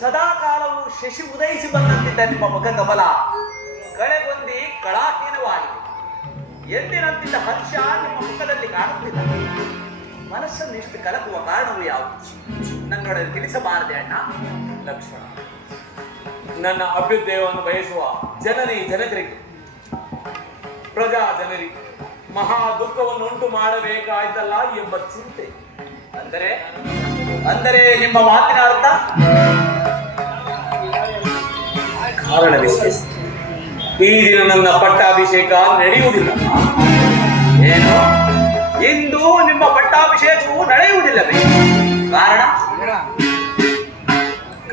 ಸದಾ ಕಾಲವು ಶಶಿ ಉದಯಿಸಿ ಬಂದಂತಿದ್ದ ನಿಮ್ಮ ಮುಖ ಕಮಲ ಕಳೆಗೊಂದಿ ಕಳಾಹೀನವಾಗಿದೆ. ಎಂದಿನಂತಿದ್ದ ಹರ್ಷ ನಿಮ್ಮ ಮುಖದಲ್ಲಿ ಕಾಣುತ್ತಿಲ್ಲ. ಮನಸ್ಸನ್ನು ಇಷ್ಟು ಕಲಕುವ ಕಾರಣವು ಯಾವುದು? ನನ್ನೊಡನೆ ತಿಳಿಸಬಾರದೆ ಅಣ್ಣ. ಲಕ್ಷ್ಮಣ, ನನ್ನ ಅಭ್ಯುದಯವನ್ನು ಬಯಸುವ ಜನರಿಗೆ ಪ್ರಜಾ ಜನರಿಗೆ ಮಹಾ ದುಃಖವನ್ನು ಉಂಟು ಮಾಡಬೇಕಾಯ್ತಲ್ಲ ಎಂಬ ಚಿಂತೆ. ಅಂದರೆ ನಿಮ್ಮ ಮಾತಿನ ಅರ್ಥ ಈ ದಿನ ನನ್ನ ಪಟ್ಟಾಭಿಷೇಕ ನಡೆಯುವುದಿಲ್ಲ. ಏನು? ಇಂದು ನಿಮ್ಮ ಪಟ್ಟಾಭಿಷೇಕವು ನಡೆಯುವುದಿಲ್ಲವೇ?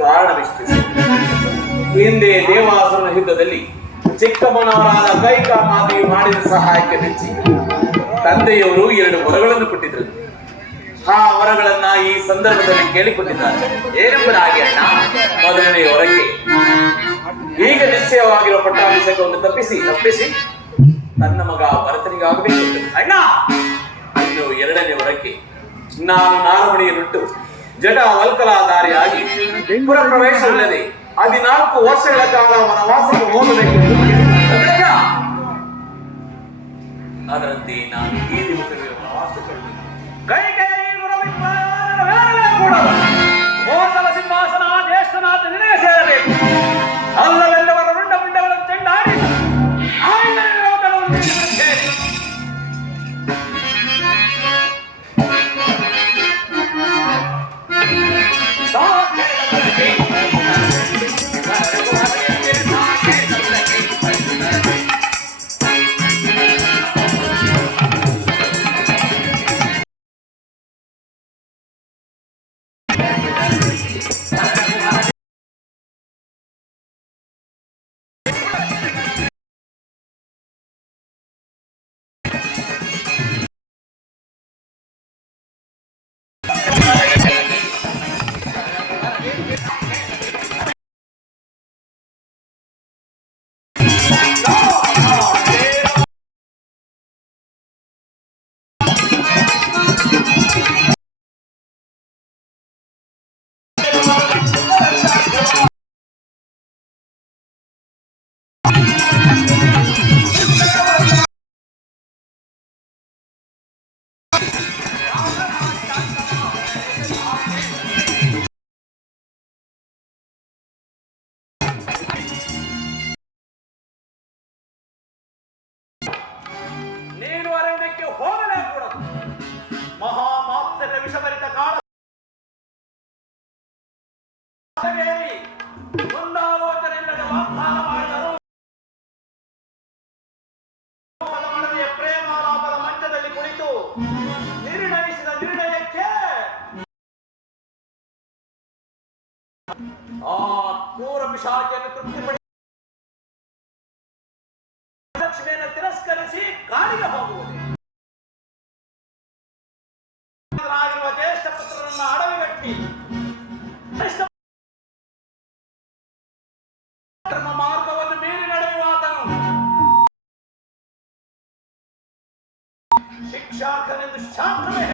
ಕಾರಣವಿಷ್ಟು. ಹಿಂದೆ ದೇವಾಸುರನ ಯುದ್ಧದಲ್ಲಿ ಚಿಕ್ಕಮ್ಮನವರಾದ ಕೈಕಾಮಾದೇವಿ ಮಾಡಿದ ಸಹಾಯಕ್ಕೆ ಮೆಚ್ಚಿ ತಂದೆಯವರು 2 ವರಗಳನ್ನು ಕೊಟ್ಟಿದ್ದರು. ಆ ವರಗಳನ್ನ ಈ ಸಂದರ್ಭದಲ್ಲಿ ಕೇಳಿಕೊಂಡಿದ್ದಾರೆ. ಏನೆಂಬುದಾಗಿ ಅಣ್ಣ? ಮೊದಲನೇ ವರಕ್ಕೆ ಈಗ ನಿಶ್ಚಯವಾಗಿರುವ ಪಟ್ಟಾಭಿಷೇಕವನ್ನು ತಪ್ಪಿಸಿ ತನ್ನ ಮಗ ಭರತನಿಗಾಗಬೇಕು ಅಣ್ಣ. ಇನ್ನು 2ನೇ ವರಕ್ಕೆ ನಾನು ನಾರಮಣಿಯನ್ನುಟ್ಟು ಜಟ ವಲ್ಕಲಾಧಾರಿಯಾಗಿ ಪುರ ಪ್ರವೇಶವಿಲ್ಲದೆ 14 ವರ್ಷಗಳ ಕಾಲ ವನವಾಸಕ್ಕೆ ಹೋಗಬೇಕೆಂದು ಅದರಂತೆ ನಾನು ಈ ದಿವಸವೇ ವನವಾಸಕ್ಕೆ ಕೋಸಲ ಸಿಂಹಾಸನ ಜ್ಯೇಷ್ಠನಾಥ ನಿನಗೆ ಸೇರಬೇಕು. ಅಲ್ಲವೆಲ್ಲವರ ರುಂಡ ಮುಂಡಗಳನ್ನು ಚೆಂಡಾಡಿ ನೀನು ಅರಣ್ಯಕ್ಕೆ ಹೋಗಲೇಕೂಡದು. ಮಹಾಮಾತ್ಸರ್ಯ ವಿಷಭರಿತ ಕಾಲ ಮುಂದಾಲೋಚನೆಯಿಲ್ಲದೆ ವಾಗ್ದಾನ ಮಾಡಿದರು. ಮನವಿಯ ಪ್ರೇಮಾಲಾಪದ ಮಂಚದಲ್ಲಿ ಕುಳಿತು ನಿರ್ಣಯಿಸಿದ ನಿರ್ಣಯಕ್ಕೆ ಆ ಕ್ರೂರ ಪಿಶಾಚಿಯನ್ನು ತೃಪ್ತಿಪಡಿಸಿ ಲಕ್ಷ್ಮಿಯನ್ನು ತಿರಸ್ಕರಿಸಿ ಕಾಡಿಗೆ ಹೋಗುವುದು. ಜ್ಯೇಷ್ಠ ಪುತ್ರರನ್ನ ಅಡವಿಗಟ್ಟಿ ಧರ್ಮ ಮಾರ್ಗವನ್ನು ಮೀರಿ ನಡೆಯುವಾತನು ಶಿಕ್ಷಾರ್ಹನೆಂದು ಶಾಸ್ತ್ರವೇ